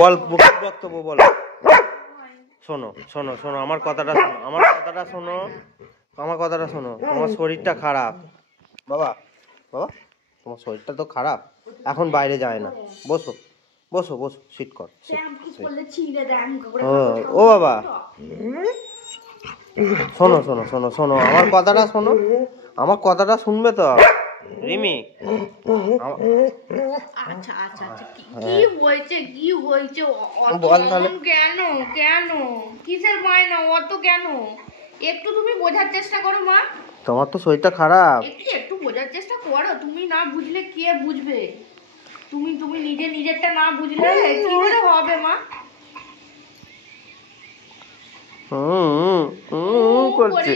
বল বক্তব্য বলো। শোনো শোনো শোনো, আমার কথাটা শোনো, আমার কথাটা শোনো, আমার কথাটা শোনো। তোমার শরীরটা খারাপ বাবা, বাবা তোমার শরীরটা তো খারাপ, এখন বাইরে যায় না। বসো বসো বসো, সিট কর। ও বাবা, শোনো শোনো শোনো শোনো, আমার কথাটা শোনো, আমার কথাটা শুনবে তো রিমি। আচ্ছা আচ্ছা আচ্ছা, কি হয়েছে কি হয়েছে? বল তাহলে। কেন কেন কিসের বায়না অত কেন? একটু তুমি বোঝার চেষ্টা করো মা। তোমার তো শরীরটা খারাপ, একটু বোঝার চেষ্টা করো। তুমি না বুঝলে কে বুঝবে? তুমি তুমি নিজেরটা না বুঝলে কি করে হবে মা? করছে,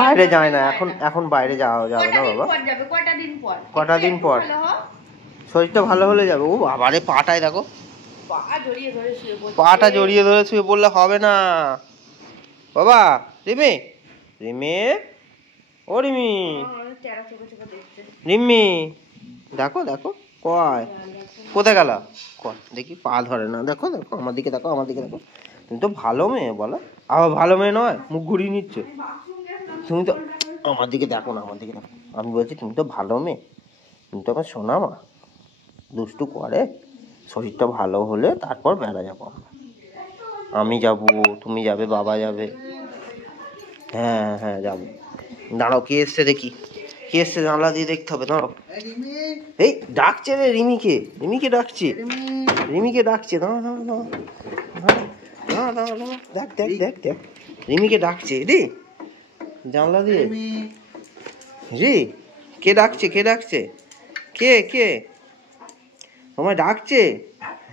বাইরে যায় না এখন, এখন বাইরে যাওয়া যাবে না বাবা। কটা দিন পর শরীরটা ভালো হলে যাবে। ও বাবারে, পাটায় দেখো, পাটা জড়িয়ে ধরে শুয়ে পড়লে হবে না বাবা। রিমি, রিমি, ও রিমি, রিমি, দেখো দেখো, কয় কোথায় গেল? দেখি পা ধরে না, দেখো দেখো, আমার দিকে দেখো, আমার দিকে দেখো। তুমি তো ভালো মেয়ে বলো, আবার ভালো মেয়ে নয়, মুখ ঘুরিয়ে নিচ্ছে। তুমি তো আমার দিকে দেখো না, আমার দিকে দেখো। আমি বলছি তুমি তো ভালো মেয়ে, তুমি তো আমার সোনা মা। দুষ্টু করে, শরীরটা ভালো হলে তারপর বেড়া যাবো আমরা। আমি যাব, তুমি যাবে, বাবা যাবে। হ্যাঁ হ্যাঁ যাবো। দাঁড়াও, কে এসছে দেখি, কে এসছে জানলা দিয়ে দেখতে হবে। দাঁড়াও, এই ডাকছে রে রিমিকে, রিমিকে ডাকছে, রিমিকে ডাকছে। দাঁড়া দাঁড়া দাঁড়া দাঁড়া দাঁড়া দাঁড়া, দেখ দেখ দেখ দেখ, রিমিকে ডাকছে রে জানলা দিয়ে। রে, কে ডাকছে, কে ডাকছে, কে কে তোমায় ডাকছে?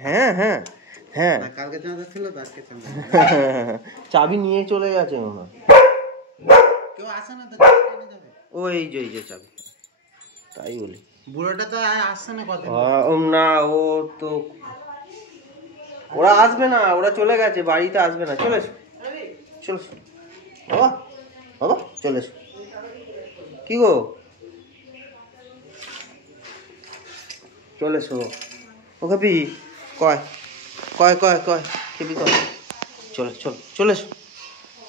হ্যাঁ হ্যাঁ হ্যাঁ, চাবি নিয়ে চলে গেছে মনে হয়। ওই যে ওই যে চাবি, তাই বলি। বুড়োটা তো আসছে না কত না, ও তো, ওরা আসবে না, ওরা চলে গেছে, বাড়িতে আসবে না। চলে এসো, চলে এসো বাবা, বাবা চলে এসো। কি গো, চলে এসো। ও খাবি, কয় কয় কয় কয় খেবি কয়, চলে চলো চলে এসো,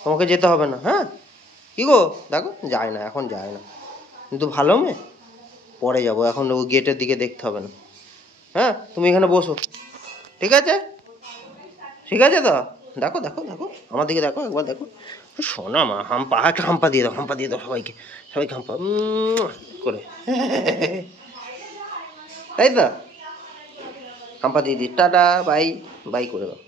তোমাকে যেতে হবে না। হ্যাঁ, কি গো, দেখো যায় না, এখন যায় না, কিন্তু ভালো মেয়ে। পরে যাবো, এখন ও গেটের দিকে দেখতে হবে না। হ্যাঁ, তুমি এখানে বসো, ঠিক আছে, ঠিক আছে তো। দেখো দেখো দেখো, আমার দিকে দেখো, একবার দেখো। শোনা মা, হাম্পা, একটা হাম্পা দিয়ে দাও, হাম্পা দিয়ে দাও সবাইকে, সবাইকে হাম্পা করে, তাই তো, হাম্পা দিয়ে দিই, টাটা বাই, বাই করে দাও।